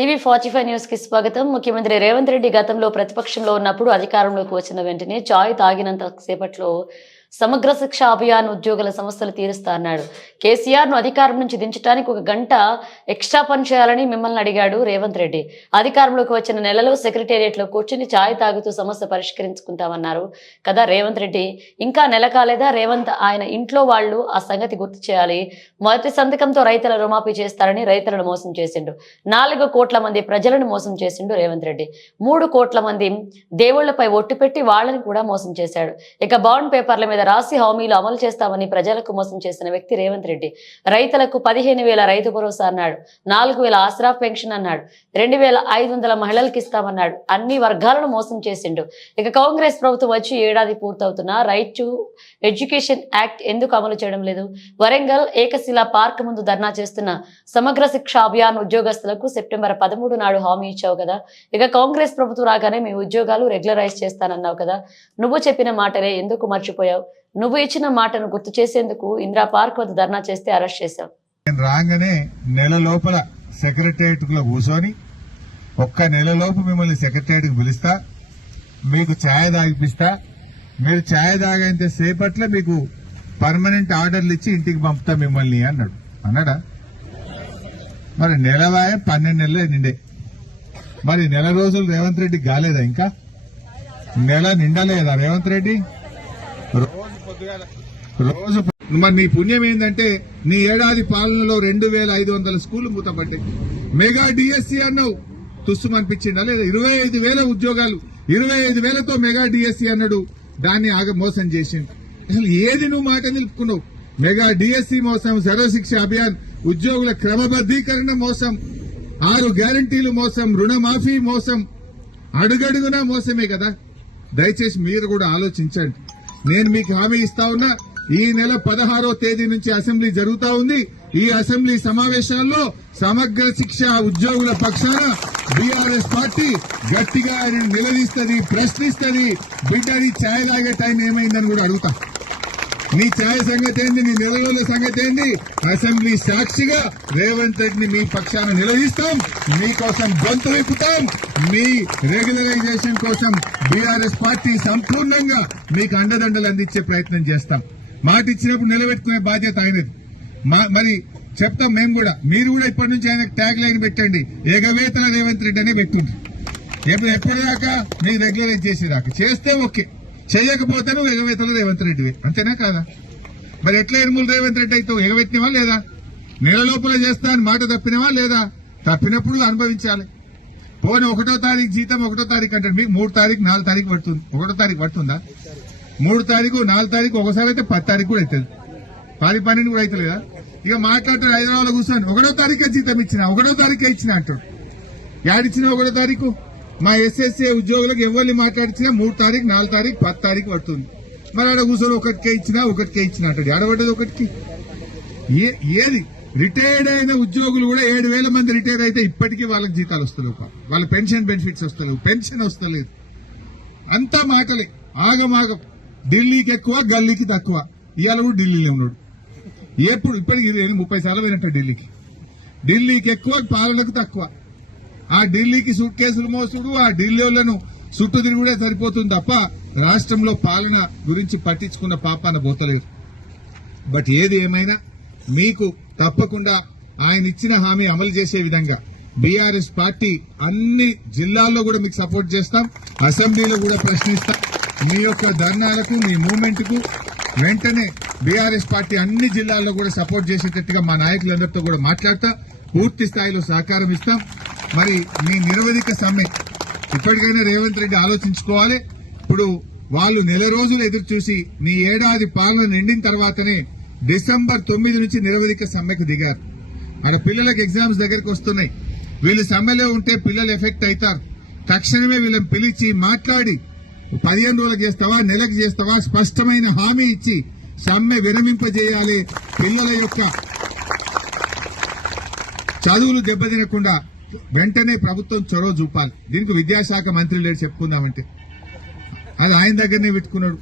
టీవీ45 news కి స్వాగతం. ముఖ్యమంత్రి రేవంత్ రెడ్డి గతంలో ప్రతిపక్షంలో ఉన్నప్పుడు అధికారంలోకి వచ్చిన వెంటనే చాయ్ తాగినంత సేపట్లో సమగ్ర శిక్ష అభియాన్ ఉద్యోగుల సమస్యలు తీరుస్తా అన్నాడు. కేసీఆర్ ను అధికారం నుంచి దించడానికి 1 గంట ఎక్స్ట్రా పని చేయాలని మిమ్మల్ని అడిగాడు రేవంత్ రెడ్డి. అధికారంలోకి వచ్చిన నెలలో సెక్రటేరియట్ లో కూర్చుని చాయ్ తాగుతూ సమస్య పరిష్కరించుకుంటామన్నారు కదా రేవంత్ రెడ్డి. ఇంకా నెల కాలేదా రేవంత్? ఆయన ఇంట్లో వాళ్ళు ఆ సంగతి గుర్తు చేయాలి. మొదటి సంతకంతో రైతుల రుమాఫీ చేస్తారని రైతులను మోసం చేసిండు. 4 కోట్ల మంది ప్రజలను మోసం చేసిండు రేవంత్ రెడ్డి. 3 కోట్ల మంది దేవుళ్లపై ఒట్టు పెట్టి వాళ్ళని కూడా మోసం చేశాడు. ఇక బాండ్ పేపర్ల మీద రాసి హామీలు అమలు చేస్తామని ప్రజలకు మోసం చేసిన వ్యక్తి రేవంత్ రెడ్డి. రైతులకు 15,000 రైతు భరోసా అన్నాడు, 4,000 ఆసరా పెన్షన్ అన్నాడు, 2,500 మహిళలకు ఇస్తామన్నాడు. అన్ని వర్గాలను మోసం చేసిండు. ఇక కాంగ్రెస్ ప్రభుత్వం వచ్చి ఏడాది పూర్తవుతున్నా రైట్ టు ఎడ్యుకేషన్ యాక్ట్ ఎందుకు అమలు చేయడం లేదు? వరంగల్ ఏకశిలా పార్క్ ముందు ధర్నా చేస్తున్న సమగ్ర శిక్ష అభియాన్ ఉద్యోగస్తులకు సెప్టెంబర్ 13 నాడు హామీ ఇచ్చావు కదా. ఇక కాంగ్రెస్ ప్రభుత్వం రాగానే మీ ఉద్యోగాలు రెగ్యులరైజ్ చేస్తానన్నావు కదా. నువ్వు చెప్పిన మాటలే ఎందుకు మర్చిపోయావు? నువ్వు ఇచ్చిన మాటను గుర్తు చేసేందుకు ఇందిరా పార్క్ వద్ద ధర్నా చేస్తే అరెస్ట్ చేశావు. రాగానే నెల లోపల సెక్రటేరియట్ లో కూర్చొని 1 నెల లోపు మిమ్మల్ని సెక్రటేరియట్ కు పిలుస్తా, మీకు ఛాయ్ తాగిపిస్తా, మీరు ఛాయ్ తాగేంత సేపట్లో మీకు పర్మనెంట్ ఆర్డర్లు ఇచ్చి ఇంటికి పంపుతా మిమ్మల్ని అన్నాడు. అన్నాడా? మరి నెలవాయ 12 నెలలే నిండే. మరి నెల రోజులు రేవంత్ రెడ్డి కాలేదా? ఇంకా నెల నిండలేదా రేవంత్ రెడ్డి? రోజు మరి నీ పుణ్యం ఏంటంటే నీ ఏడాది పాలనలో 2,500 స్కూళ్లు మూతపడ్డాయి. మెగా డిఎస్సీ అన్నావు, తుస్సు అనిపించిందా లేదా? 25,000 ఉద్యోగాలు, 25,000తో మెగా డిఎస్సీ అన్నాడు, దాన్ని మోసం చేసిండు. అసలు ఏది నువ్వు మాట నిలుపుకున్నావు? మెగా డిఎస్సీ మోసం, సర్వశిక్ష అభియాన్ ఉద్యోగుల క్రమబద్దీకరణ మోసం, 6 గ్యారంటీలు మోసం, రుణమాఫీ మోసం, అడుగడుగునా మోసమే కదా. దయచేసి మీరు కూడా ఆలోచించండి. నేను మీకు హామీ ఇస్తా ఉన్నా, ఈ నెల 16వ తేదీ నుంచి అసెంబ్లీ జరుగుతా ఉంది. ఈ అసెంబ్లీ సమావేశాల్లో సమగ్ర శిక్ష ఉద్యోగుల పక్షాన బీఆర్ఎస్ పార్టీ గట్టిగా నిలదీస్తుంది, ప్రశ్నిస్తుంది. బిడ్డని ఛాయ్ తాగే టైం ఏమైందని కూడా అడుగుతా. నీ ఛాయ్ సంగతి ఏంది? నీ నెలల సంగతి ఏంది? అసెంబ్లీ సాక్షిగా రేవంత్ రెడ్డిని మీ పక్షాన నిలదీస్తాం, మీకోసం గొంతు విప్పుతాం. మీ రెగ్యులరైజేషన్ కోసం బీఆర్ఎస్ పార్టీ సంపూర్ణంగా మీకు అండదండలు అందించే ప్రయత్నం చేస్తాం. మాట ఇచ్చినప్పుడు నిలబెట్టుకునే బాధ్యత ఆయనది. మరి చెప్తాం మేము కూడా. మీరు కూడా ఇప్పటి నుంచి ఆయనకు ట్యాగ్ లైన్ పెట్టండి, ఎగవేతల రేవంత్ రెడ్డి అనే పెట్టుండ్రు. ఎప్పటిదాకా మీరు రెగ్యులరైజ్ చేసేదాకా. చేస్తే ఓకే, చేయకపోతే నువ్వు ఎగవేతలు రేవంత్ రెడ్డివి, అంతేనా కాదా? మరి ఎట్లా ఎరుములు రేవంత్ రెడ్డి అయితే ఎగవేతినవా లేదా? నెల లోపల చేస్తా అని మాట తప్పినవా లేదా? తప్పినప్పుడు అనుభవించాలి. పోనీ 1వ తారీఖు జీతం 1వ తారీఖు అంటాడు, మీకు 3 తారీఖు 4 తారీఖు పడుతుంది. 1వ తారీఖు పడుతుందా? 3 తారీఖు 4 తారీఖు ఒకసారి అయితే 10 తారీఖు కూడా అవుతుంది, 10, 12 కూడా అవుతుంది కదా. ఇక మాట్లాడతాడు హైదరాబాద్ లో కూర్చొని 1వ తారీఖే జీతం ఇచ్చిన, 1వ తారీఖే ఇచ్చిన అంటాడు. యాడిచ్చిన 1వ తారీఖు? మా ఎస్ఎస్సీ ఉద్యోగులకు ఎవరిని మాట్లాడిచ్చినా 3 తారీఖు 4 తారీఖు 10 తారీఖు పడుతుంది. మరి ఆడ కూర్చొని 1కే ఇచ్చినా 1కే ఇచ్చిన అంటాడు. ఆడబడ్డది 1కి. ఏది? రిటైర్డ్ అయిన ఉద్యోగులు కూడా 7,000 మంది రిటైర్ అయితే ఇప్పటికీ వాళ్ళకి జీతాలు వస్తలేవు, వాళ్ళ పెన్షన్ బెనిఫిట్స్ వస్తలేవు, పెన్షన్ వస్తలేదు. అంతా మాటలే, ఆగమాగం. ఢిల్లీకి ఎక్కువ, గల్లీకి తక్కువ. ఇవాళ కూడా ఢిల్లీలో ఉన్నాడు. ఇప్పటికి 30 సార్లు పోయినట్టు ఢిల్లీకి. ఢిల్లీకి ఎక్కువ, పాలనకు తక్కువ. ఆ ఢిల్లీకి సూట్ కేసులు మోసుడు, ఆ ఢిల్లీలను చుట్టూ తిరుగుడే సరిపోతుంది తప్ప రాష్ట్రంలో పాలన గురించి పట్టించుకున్న పాపాన పోతలేదు. బట్ ఏది ఏమైనా మీకు తప్పకుండా ఆయన ఇచ్చిన హామీ అమలు చేసే విధంగా బీఆర్ఎస్ పార్టీ అన్ని జిల్లాల్లో కూడా మీకు సపోర్ట్ చేస్తాం, అసెంబ్లీలో కూడా ప్రశ్నిస్తాం. మీ యొక్క ధర్నాలకు, మీ మూవ్మెంట్ కు వెంటనే బీఆర్ఎస్ పార్టీ అన్ని జిల్లాల్లో కూడా సపోర్ట్ చేసేటట్టుగా మా నాయకులందరితో కూడా మాట్లాడతా, పూర్తి స్థాయిలో సహకారం ఇస్తాం. మరి మీ నిరవధిక సమ్మె ఇప్పటికైనా రేవంత్ రెడ్డి ఆలోచించుకోవాలి. ఇప్పుడు వాళ్ళు నెల రోజులు ఎదురు చూసి మీ ఏడాది పాలన నిండిన తర్వాతనే డిసెంబర్ 9 నుంచి నిరవధిక సమ్మెకు దిగారు. అక్కడ పిల్లలకు ఎగ్జామ్స్ దగ్గరకు వస్తున్నాయి. వీళ్ళు సమ్మెలో ఉంటే పిల్లలు ఎఫెక్ట్ అవుతారు. తక్షణమే వీళ్ళని పిలిచి మాట్లాడి 15 రోజులకు చేస్తావా, నెలకు చేస్తావా, స్పష్టమైన హామీ ఇచ్చి సమ్మె విరమింపజేయాలి. పిల్లల యొక్క చదువులు దెబ్బతినకుండా వెంటనే ప్రభుత్వం చొరవ చూపాలి. దీనికి విద్యాశాఖ మంత్రి లేడు చెప్పుకుందామంటే, అది ఆయన దగ్గరనే పెట్టుకున్నాడు.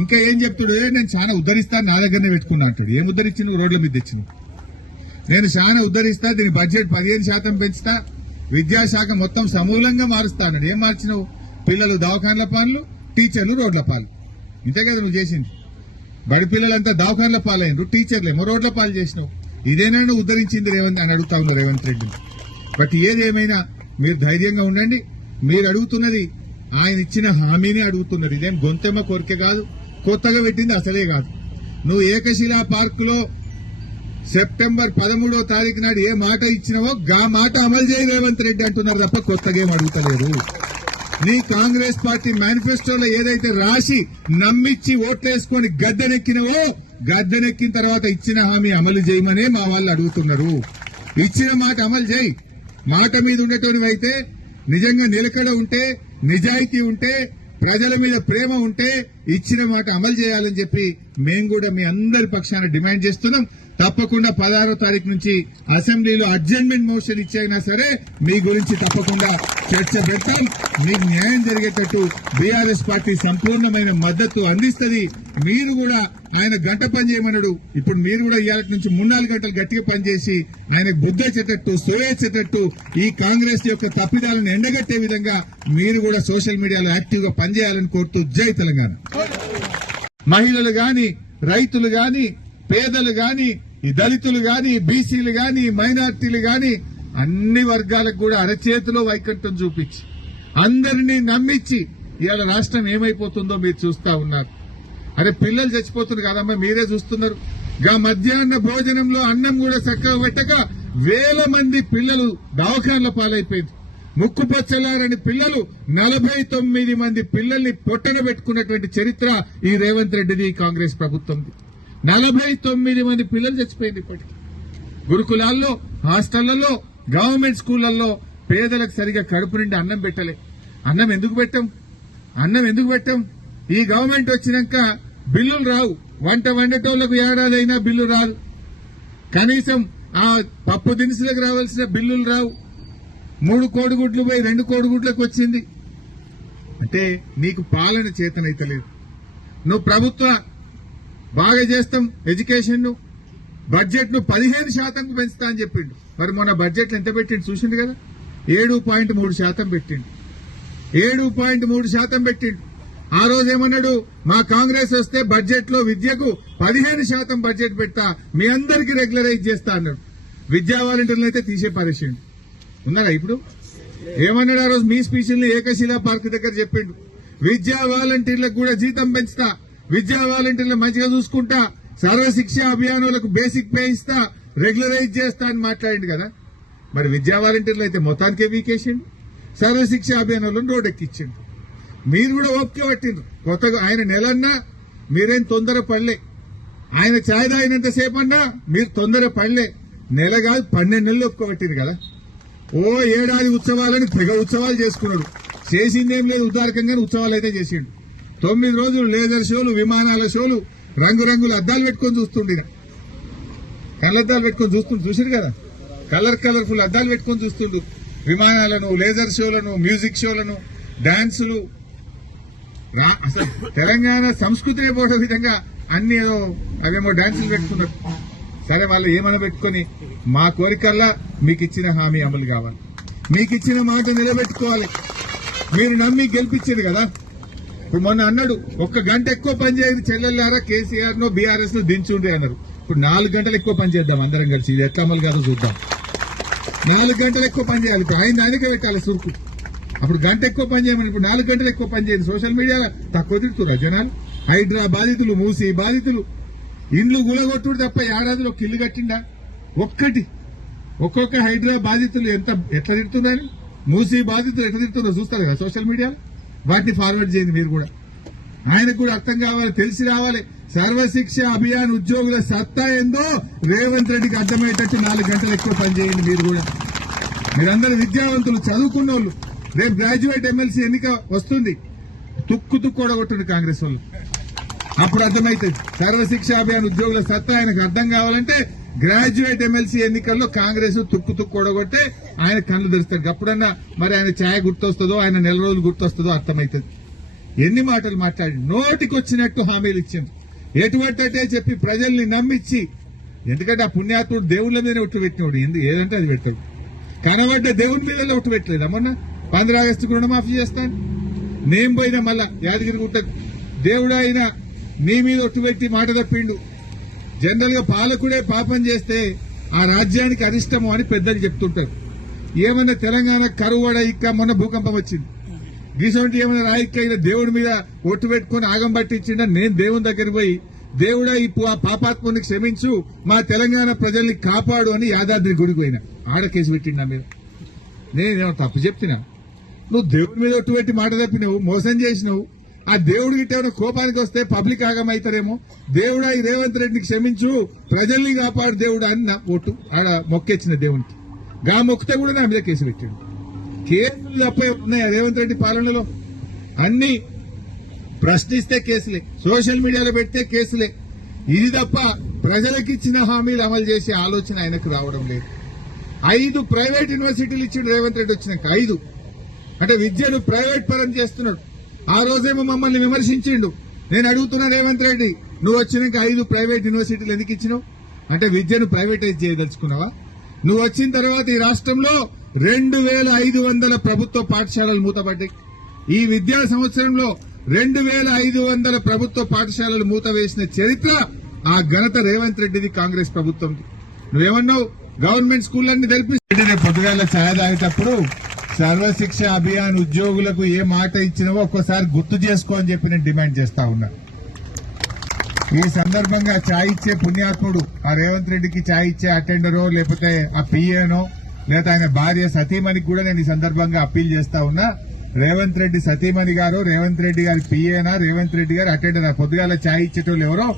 ఇంకా ఏం చెప్తాడు? నేను చాలా ఉద్ధరిస్తాను, నా దగ్గరనే పెట్టుకున్నా అంటాడు. ఏం ఉద్ధరించి నువ్వు రోడ్ల మీద తెచ్చినావు? నేను చాలా ఉద్ధరిస్తా, దీని బడ్జెట్ 15% పెంచుతా, విద్యాశాఖ మొత్తం సమూలంగా మారుస్తా అన్నాడు. ఏం మార్చినావు? పిల్లలు దవాఖాన్ల పాలు, టీచర్లు రోడ్ల పాలు. ఇంతే కదా నువ్వు చేసింది. బడి పిల్లలంతా దవాఖాన్ల పాలైనరు, టీచర్లేమో రోడ్ల పాలు చేసినావు. ఇదేనా నువ్వు ఉద్ధరించింది రేవంత్ అని అడుగుతా ఉన్నారు రేవంత్ రెడ్డిని. బట్ ఏది ఏమైనా మీరు ధైర్యంగా ఉండండి. మీరు అడుగుతున్నది ఆయన ఇచ్చిన హామీని అడుగుతున్నారు. ఇదేం గొంతెమ్మ కోరిక కాదు, కొత్తగా పెట్టింది అసలే కాదు. నువ్వు ఏకశిలా పార్క్ లో సెప్టెంబర్ 13వ తారీఖు నాడు ఏ మాట ఇచ్చినావో గా మాట అమలు చేయి రేవంత్ రెడ్డి అంటున్నారు తప్ప కొత్తగా ఏం అడుగుతలేదు. నీ కాంగ్రెస్ పార్టీ మేనిఫెస్టోలో ఏదైతే రాసి నమ్మిచ్చి ఓట్లేసుకొని గద్దెనెక్కినవో, గద్దెనెక్కిన తర్వాత ఇచ్చిన హామీ అమలు చేయమనే మా వాళ్ళు అడుగుతున్నారు. ఇచ్చిన మాట అమలు చేయి. మాట మీద ఉండేటోనివైతే, నిజంగా నిలకడ ఉంటే, నిజాయితీ ఉంటే, ప్రజల మీద ప్రేమ ఉంటే ఇచ్చిన మాట అమలు చేయాలని చెప్పి మేము కూడా మీ అందరి పక్షాన డిమాండ్ చేస్తున్నాం. తప్పకుండా 16వ తారీఖు నుంచి అసెంబ్లీలో అడ్జర్న్మెంట్ మోషన్ ఇచ్చైనా సరే మీ గురించి తప్పకుండా చర్చ పెడతాం. మీకు న్యాయం జరిగేటట్టు బీఆర్ఎస్ పార్టీ సంపూర్ణమైన మద్దతు అందిస్తుంది. మీరు కూడా ఆయన గంట పని చేయమన్నాడు. ఇప్పుడు మీరు కూడా ఇవాళ నుంచి 3-4 గంటలు గట్టిగా పనిచేసి ఆయనకు బుద్ధ చెట్టట్టు, సోయేసేటట్టు ఈ కాంగ్రెస్ యొక్క తప్పిదాలను ఎండగట్టే విధంగా మీరు కూడా సోషల్ మీడియాలో యాక్టివ్ గా పనిచేయాలని కోరుతూ జై తెలంగాణ. మహిళలు గాని, రైతులు గాని, పేదలు గాని, ఈ దళితులు గాని, బీసీలు గాని, మైనార్టీలు గాని అన్ని వర్గాలకు కూడా అరచేతిలో వైకుంఠం చూపించి అందరినీ నమ్మించి ఇవాళ రాష్ట్రం ఏమైపోతుందో మీరు చూస్తా ఉన్నారు. అరే పిల్లలు చచ్చిపోతున్నారు కదమ్మా, మీరే చూస్తున్నారు. గా మధ్యాహ్న భోజనంలో అన్నం కూడా చక్కగా పెట్టక వేల మంది పిల్లలు దవాఖాన్ల పాలైపోయింది. ముక్కుపొచ్చలారని పిల్లలు 49 మంది పిల్లల్ని పొట్టన పెట్టుకున్నటువంటి చరిత్ర ఈ రేవంత్ రెడ్డిది, కాంగ్రెస్ ప్రభుత్వంది. 49 మంది పిల్లలు చచ్చిపోయింది. ఇప్పటికి గురుకులాల్లో, హాస్టళ్లలో, గవర్నమెంట్ స్కూళ్లలో పేదలకు సరిగా కడుపు నిండి అన్నం పెట్టలే. అన్నం ఎందుకు పెట్టాం? ఈ గవర్నమెంట్ వచ్చినాక బిల్లులు రావు. వంట వండేటోళ్లకు ఏడాదైనా బిల్లు రాదు. కనీసం ఆ పప్పు దినుసులకు రావాల్సిన బిల్లులు రావు. 3 కోడిగుడ్లు పోయి 2 కోడిగుడ్లకు వచ్చింది. అంటే నీకు పాలన చేతనైతలేదు. నువ్వు ప్రభుత్వ బాగా చేస్తాం ఎడ్యుకేషన్ ను, బడ్జెట్ ను 15% పెంచుతా అని చెప్పిండు. మరి మొన్న బడ్జెట్ ఎంత పెట్టిండు చూసిండు కదా, 7.3% పెట్టిండు. 7.3% పెట్టిండు. ఆ రోజు ఏమన్నాడు, మా కాంగ్రెస్ వస్తే బడ్జెట్ లో విద్యకు 15% బడ్జెట్ పెడతా, మీ అందరికీ రెగ్యులరైజ్ చేస్తా అన్నాడు. విద్యా వాలంటీర్లు అయితే తీసే పరిస్థితి ఉన్నారా ఇప్పుడు? ఏమన్నాడు ఆ రోజు మీ స్పీచ్ని ఏకశిలా పార్క్ దగ్గర చెప్పిండు, విద్యా వాలంటీర్లకు కూడా జీతం పెంచుతా, విద్యా వాలంటీర్లు మంచిగా చూసుకుంటా, సర్వశిక్ష అభియానులకు బేసిక్ పే ఇస్తా, రెగ్యులరైజ్ చేస్తా అని మాట్లాడిండు కదా. మరి విద్యా వాలంటీర్లు అయితే మొత్తానికే వీకేసిండు, సర్వశిక్ష అభియానులను రోడ్డెక్కించిండు. మీరు కూడా ఓపిక పట్టిండ్రు. కొత్తగా ఆయన నెలన్నా మీరేం తొందర పడలే. ఆయన ఛాయ్ తాగినంత సేపన్నా మీరు తొందర పడలే. నెల కాదు 12 నెలలు ఒప్పుకోబట్టింది కదా. ఓ ఏడాది ఉత్సవాలను తెగ ఉత్సవాలు చేసుకున్నాడు. చేసిందేం లేదు, ఉదారకంగానే ఉత్సవాలు అయితే చేసిండు. 9 రోజులు లేజర్ షోలు, విమానాల షోలు, రంగురంగుల అద్దాలు పెట్టుకొని చూస్తుండే. కళ్ళద్దాలు పెట్టుకొని చూసిండు కదా, కలర్ఫుల్ అద్దాలు పెట్టుకొని చూస్తుండు. విమానాలను, లేజర్ షోలను, మ్యూజిక్ షోలను, డాన్సులు. అసలు తెలంగాణ సంస్కృతిని పోయే విధంగా అన్ని అవేమో డాన్సులు పెట్టుకున్నారు. సరే వాళ్ళు ఏమైనా పెట్టుకుని మా కోరికల్లా మీకు ఇచ్చిన హామీ అమలు కావాలి, మీకు ఇచ్చిన మాట నిలబెట్టుకోవాలి. మీరు నమ్మి గెలిపించారు కదా. ఇప్పుడు మొన్న అన్నాడు 1 గంట ఎక్కువ పనిచేయదు చెల్లెల్లారా కేసీఆర్ నో బీఆర్ఎస్ ను దించుండే అన్నారు. ఇప్పుడు 4 గంటలు ఎక్కువ పనిచేద్దాం అందరం కలిసి, ఇది ఎట్లా అమలు కాదో చూద్దాం. 4 గంటలు ఎక్కువ పనిచేయాలి. ఇప్పుడు ఆయనకే పెట్టాలి సురుకు. అప్పుడు గంట ఎక్కువ పనిచేయమని, ఇప్పుడు 4 గంటలు ఎక్కువ పనిచేయదు. సోషల్ మీడియాలో తక్కువ తిడుతున్నారు జనాలు. హైడ్రా బాధితులు, మూసి బాధితులు ఇండ్లు గులగొట్టుడు తప్ప ఏడాదిలో ఒక ఇల్లు కట్టిండా? ఒక్కొక్క హైడ్రా బాధితులు ఎట్లా తిడుతున్నారని, మూసి బాధితులు ఎట్లా తిడుతున్నారో చూస్తారు కదా సోషల్ మీడియాలో. వాటిని ఫార్వర్డ్ చేయండి మీరు కూడా. ఆయనకు కూడా అర్థం కావాలి, తెలిసి రావాలి. సర్వశిక్ష అభియాన్ ఉద్యోగుల సత్తా ఏందో రేవంత్ రెడ్డికి అర్థమయ్యేటట్టు 4 గంటలు ఎక్కువ పనిచేయండి మీరు కూడా. మీరందరూ విద్యావంతులు, చదువుకున్న వాళ్ళు. రేపు గ్రాడ్యుయేట్ ఎమ్మెల్సీ ఎన్నిక వస్తుంది, తుక్కు ఓడగొట్టింది కాంగ్రెస్ వాళ్ళు. అప్పుడు అర్థమైతుంది సర్వశిక్ష అభియాన్ ఉద్యోగుల సత్తా ఆయనకు అర్థం కావాలంటే గ్రాడ్యుయేట్ ఎమ్మెల్సీ ఎన్నికల్లో కాంగ్రెస్ తుక్కు ఓడగొట్టే ఆయన కళ్ళు తెరుస్తాడు. అప్పుడన్నా మరి ఆయన ఛాయ్ గుర్తొస్తుందో, ఆయన నెల రోజులు గుర్తొస్తుందో అర్థమవుతుంది. ఎన్ని మాటలు మాట్లాడి నోటికి వచ్చినట్టు హామీలు ఇచ్చింది. ఎటువంటే చెప్పి ప్రజల్ని నమ్మించి, ఎందుకంటే ఆ పుణ్యాత్ముడు దేవుళ్ల మీద ఒట్టు పెట్టినోడు, ఏదంటే అది పెట్టాడు. కనబడ్డ దేవుని మీద ఒట్టు పెట్టలేదా మొన్న 15 ఆగస్టుకు రుణమాఫీ చేస్తాను నేను పోయినా మళ్ళా యాదగిరిగుట్టకు దేవుడు ఆయన నీ మీద ఒట్టు పెట్టి మాట తప్పిండు. జనరల్ గా పాలకుడే పాపం చేస్తే ఆ రాజ్యానికి అరిష్టము అని పెద్దలు చెప్తుంటారు. ఏమన్నా తెలంగాణ కరువడ ఇక్క మొన్న భూకంపం వచ్చింది, గీసొంటి ఏమైనా రాయిక్క దేవుడి మీద ఒట్టు పెట్టుకుని ఆగం పట్టించిండ. నేను దేవుని దగ్గర పోయి దేవుడా ఆ పాపాత్ముని క్షమించు, మా తెలంగాణ ప్రజల్ని కాపాడు అని యాదాద్రి గుడికి పోయినా. ఆడ కేసు పెట్టిండు నా మీద. నేనేమో తప్పు చెప్తున్నా? నువ్వు దేవుడి మీద ఒట్టు పెట్టి మాట తప్పినవు, మోసం చేసినావు. ఆ దేవుడి గిట్ట ఏమైనా కోపానికి వస్తే పబ్లిక్ ఆగమవుతారేమో. దేవుడా ఈ రేవంత్ రెడ్డిని క్షమించు, ప్రజల్ని కాపాడు దేవుడా అని నా ఒట్టు ఆడ మొక్కెచ్చిన దేవునికి. గా మొక్కితే కూడా నా మీద కేసు పెట్టాడు. కేసులు తప్ప ఉన్నాయా రేవంత్ రెడ్డి పాలనలో? అన్ని ప్రశ్నిస్తే కేసులే, సోషల్ మీడియాలో పెడితే కేసులే. ఇది తప్ప ప్రజలకు ఇచ్చిన హామీలు అమలు చేసే ఆలోచన ఆయనకు రావడం లేదు. 5 ప్రైవేట్ యూనివర్సిటీలు ఇచ్చిండు రేవంత్ రెడ్డి వచ్చినాక. 5 అంటే విద్యను ప్రైవేట్ పరం చేస్తున్నాడు. ఆ రోజేమో మమ్మల్ని విమర్శించిండు. నేను అడుగుతున్నా రేవంత్ రెడ్డి, నువ్వు వచ్చినాక 5 ప్రైవేట్ యూనివర్సిటీలు ఎందుకు ఇచ్చినావు? అంటే విద్యను ప్రైవేటైజ్ చేయదలుచుకున్నావా? నువ్వు వచ్చిన తర్వాత ఈ రాష్ట్రంలో 2500 ప్రభుత్వ పాఠశాలలు మూతపడ్డాయి. ఈ విద్యా సంవత్సరంలో 2500 ప్రభుత్వ పాఠశాలలు మూత వేసిన చరిత్ర ఆ ఘనత రేవంత్ రెడ్డిది, కాంగ్రెస్ ప్రభుత్వంది. నువ్వేమన్నావు? గవర్నమెంట్ స్కూళ్ళన్ని తెలిపి పొద్దుగాల ఛాయ్ తాగేటప్పుడు సర్వశిక్ష అభియాన్ ఉద్యోగులకు ఏ మాట ఇచ్చినావో ఒక్కసారి గుర్తు చేసుకో అని చెప్పి నేను డిమాండ్ చేస్తా ఉన్నా. ఈ సందర్భంగా ఛాయ్ ఇచ్చే పుణ్యాత్ముడు ఆ రేవంత్ రెడ్డికి ఛాయ్ ఇచ్చే అటెండరో లేకపోతే ఆ పిఏనో లేదా ఆయన భార్య సతీమణికి కూడా నేను ఈ సందర్భంగా అప్పీల్ చేస్తా ఉన్నా. రేవంత్ రెడ్డి సతీమణి గారు, రేవంత్ రెడ్డి గారి పిఏనా, రేవంత్ రెడ్డి గారు అటెండరా, పొద్దుగాల ఛాయ్ ఇచ్చేటోళ్ళు ఎవరో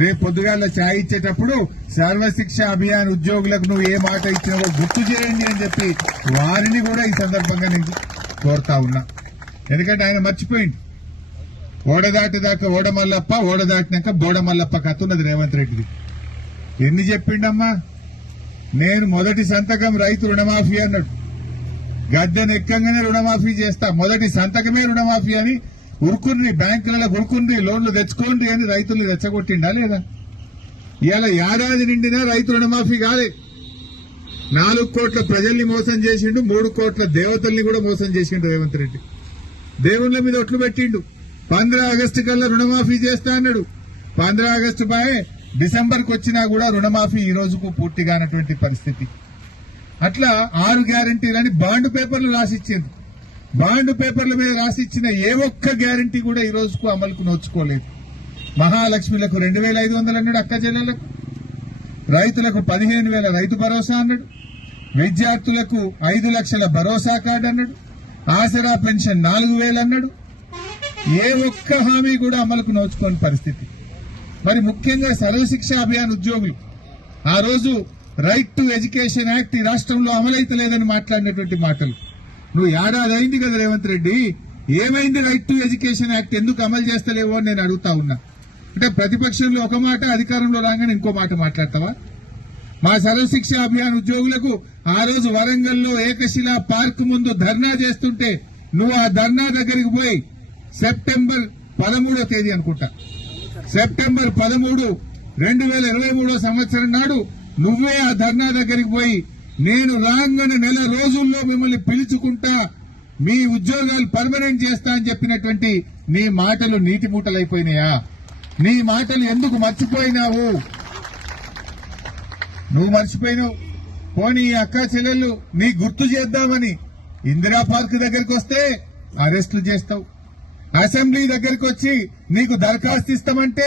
రేపు పొద్దుగాల ఛాయ్ ఇచ్చేటప్పుడు సర్వశిక్ష అభియాన్ ఉద్యోగులకు నువ్వు ఏ మాట ఇచ్చినావో గుర్తు చేయండి అని చెప్పి వారిని కూడా ఈ సందర్భంగా నేను కోరుతా ఉన్నా. ఎందుకంటే ఆయన మర్చిపోయింది. ఓడదాటిదాకా ఓడమల్లప్ప, ఓడదాటినాక బోడమల్లప్ప కథ ఉన్నది రేవంత్ రెడ్డిది. ఎన్ని చెప్పిండమ్మా? నేను మొదటి సంతకం రైతు రుణమాఫీ అన్నాడు. గద్దెనెక్కంగానే రుణమాఫీ చేస్తా, మొదటి సంతకమే రుణమాఫీ అని ఉరుకుని బ్యాంకులలో ఉరుకుని లోన్లు తెచ్చుకోండి అని రైతులు రెచ్చగొట్టిండా లేదా? ఇవాళ ఏడాది నిండినా రైతు రుణమాఫీ కాలే. 4 కోట్ల ప్రజల్ని మోసం చేసిండు, 3 కోట్ల దేవతల్ని కూడా మోసం చేసిండు రేవంత్ రెడ్డి. దేవుళ్ల మీద ఒట్లు పెట్టిండు. 15 ఆగస్టు కల్లా రుణమాఫీ చేస్తా అన్నాడు. 15 ఆగస్టు బాయ్ డిసెంబర్కి వచ్చినా కూడా రుణమాఫీ ఈ రోజుకు పూర్తిగానటువంటి పరిస్థితి. అట్లా 6 గ్యారంటీలని బాండ్ పేపర్లు రాసిచ్చింది. బాండ్ పేపర్ల మీద రాసిచ్చిన ఏ ఒక్క గ్యారంటీ కూడా ఈ రోజుకు అమలుకు నోచుకోలేదు. మహాలక్ష్మిలకు 2500 అన్నాడు అక్క చెల్లెలకు, రైతులకు 15,000 రైతు భరోసా అన్నాడు, విద్యార్థులకు 5 లక్షల భరోసా కార్డు అన్నాడు, ఆసరా పెన్షన్ 4,000 అన్నాడు. ఏ ఒక్క హామీ కూడా అమలుకు నోచుకోని పరిస్థితి. మరి ముఖ్యంగా సర్వశిక్ష అభియాన్ ఉద్యోగులు ఆ రోజు రైట్ టు ఎడ్యుకేషన్ యాక్ట్ ఈ రాష్ట్రంలో అమలైతలేదని మాట్లాడినటువంటి మాటలు. నువ్వు ఏడాది అయింది కదా రేవంత్ రెడ్డి, ఏమైంది రైట్ టు ఎడ్యుకేషన్ యాక్ట్ ఎందుకు అమలు చేస్తలేవో అని నేను అడుగుతా ఉన్నా. అంటే ప్రతిపక్షంలో ఒక మాట, అధికారంలో రాగానే ఇంకో మాట మాట్లాడతావా? మా సర్వశిక్ష అభియాన్ ఉద్యోగులకు ఆ రోజు వరంగల్లో ఏకశిలా పార్క్ ముందు ధర్నా చేస్తుంటే నువ్వు ఆ ధర్నా దగ్గరికి పోయి సెప్టెంబర్ 13వ తేదీ అనుకుంటా, సెప్టెంబర్ 13, 2023 సంవత్సరం నాడు నువ్వే ఆ ధర్నా దగ్గరికి పోయి నేను రాగానే నెల రోజుల్లో మిమ్మల్ని పిలుచుకుంటా, మీ ఉద్యోగాలు పర్మనెంట్ చేస్తా అని చెప్పినటువంటి నీ మాటలు నీటి మూటలైపోయినాయా? నీ మాటలు ఎందుకు మర్చిపోయినావు? నువ్వు మర్చిపోయినావు. పోనీ ఈ అక్క చెల్లెళ్ళు నీ గుర్తు చేద్దామని ఇందిరా పార్క్ దగ్గరికి వస్తే అరెస్టులు చేస్తావు. అసెంబ్లీ దగ్గరికి వచ్చి నీకు దరఖాస్తు ఇస్తామంటే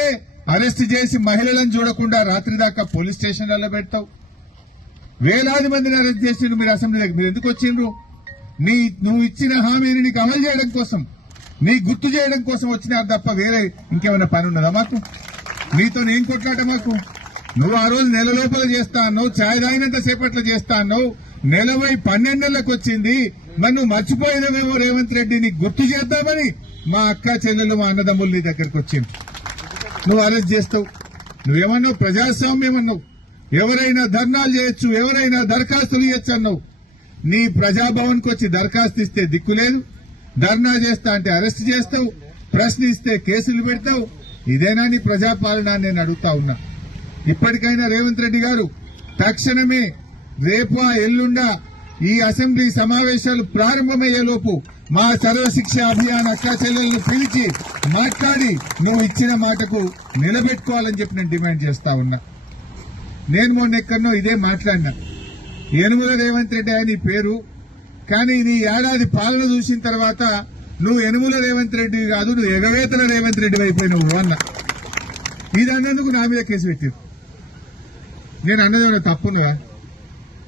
అరెస్ట్ చేసి మహిళలను చూడకుండా రాత్రి దాకా పోలీస్ స్టేషన్లలో పెడతావు. వేలాది మందిని అరెస్ట్ చేసిండ్రు మీరు అసెంబ్లీ దగ్గర. మీరు ఎందుకు వచ్చిండ్రు? నువ్వు ఇచ్చిన హామీని నీకు అమలు చేయడం కోసం, నీ గుర్తు చేయడం కోసం వచ్చినారు తప్ప వేరే ఇంకేమైనా పని ఉన్నదా మాకు? నీతో ఏం కొట్లాట మాకు? నువ్వు ఆ రోజు నెల లోపల చేస్తా అన్నావు, ఛాయ్ తాగినంత సేపట్లో చేస్తా అన్నావు, నెలవై 12 నెలలకు వచ్చింది. మరి నువ్వు మర్చిపోయినవేమో రేవంత్ రెడ్డి, నీకు గుర్తు చేద్దామని మా అక్క చెల్లెలు మా అన్నదమ్ములు నీ దగ్గరకు వచ్చింది. నువ్వు అరెస్ట్ చేస్తావు. నువ్వేమన్నావు? ప్రజాస్వామ్యం అన్నావు. ఎవరైనా ధర్నాలు చేయొచ్చు, ఎవరైనా దరఖాస్తులు ఇవ్వచ్చు అన్నావు. నీ ప్రజాభవన్ కు వచ్చి దరఖాస్తు ఇస్తే దిక్కులేదు, ధర్నా చేస్తా అంటే అరెస్ట్ చేస్తావు, ప్రశ్నిస్తే కేసులు పెడతావు. ఇదేనా నీ ప్రజాపాలన అని నేను అడుగుతా ఉన్నా. ఇప్పటికైనా రేవంత్ రెడ్డి గారు తక్షణమే రేపు ఎల్లుండా ఈ అసెంబ్లీ సమావేశాలు ప్రారంభమయ్యేలోపు మా సర్వశిక్ష అభియాన్ అక్కా చెల్లెలను పిలిచి మాట్లాడి నువ్వు ఇచ్చిన మాటకు నిలబెట్టుకోవాలని చెప్పి నేను డిమాండ్ చేస్తా ఉన్నా. నేను మొన్న ఎక్కడనో ఇదే మాట్లాడినా. యనుమల రేవంత్ రెడ్డి అని పేరు, కానీ నీ ఏడాది పాలన చూసిన తర్వాత నువ్వు యనుమల రేవంత్ రెడ్డి కాదు, నువ్వు ఎగవేతల రేవంత్ రెడ్డి అయిపోయినావు అన్న. ఇది అన్నందుకు నా మీద కేసు పెట్టారు. నేను అన్నదేమన్నా తప్పునువా?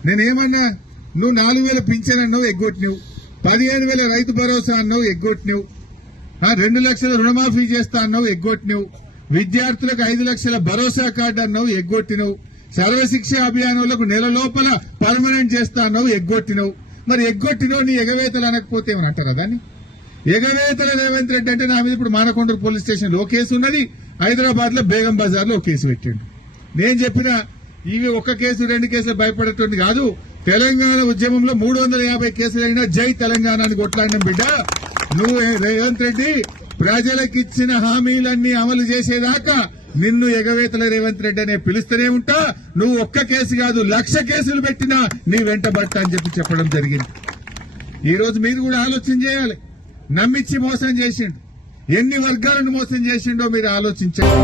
నేనేమన్నా? నువ్వు 4,000 పింఛన్ అన్నావు, ఎగ్గొట్టినావు. 15,000 రైతు భరోసా అన్నావు, ఎగ్గొట్టినావు. 2 లక్షల రుణమాఫీ చేస్తా అన్నావు, ఎగ్గొట్టినావు. విద్యార్థులకు 5 లక్షల భరోసా కార్డు అన్నావు, ఎగ్గొట్టినావు. సర్వశిక్ష అభియానంలో నెల లోపల పర్మనెంట్ చేస్తా అన్నావు, ఎగ్గొట్టినావు. మరి ఎగ్గొట్టినావు, నీ ఎగవేతలు అనకపోతే ఏమని అంటారా దాన్ని? ఎగవేతల రేవంత్ రెడ్డి అంటే నా మీద ఇప్పుడు మానకొండూరు పోలీస్ స్టేషన్ లో కేసు ఉన్నది, హైదరాబాద్ లో బేగం బజార్ లో కేసు పెట్టిండు. నేను చెప్పిన ఇవి ఒక్క కేసు 2 కేసులు భయపడేటువంటి కాదు. తెలంగాణ ఉద్యమంలో 350 కేసులైనా జై తెలంగాణ అని కొట్లాడిన బిడ్డ నువ్వు. రేవంత్ రెడ్డి ప్రజలకు ఇచ్చిన హామీలన్నీ అమలు చేసేదాకా నిన్ను ఎగవేతల రేవంత్ రెడ్డి అనే పిలుస్తూనే ఉంటా. నువ్వు ఒక్క కేసు కాదు 1,00,000 కేసులు పెట్టినా నీ వెంటబట్ట అని చెప్పడం జరిగింది. ఈ రోజు మీరు కూడా ఆలోచన చేయాలి. నమ్మిచ్చి మోసం చేసిండు, ఎన్ని వర్గాలను మోసం చేసిండో మీరు ఆలోచించండి.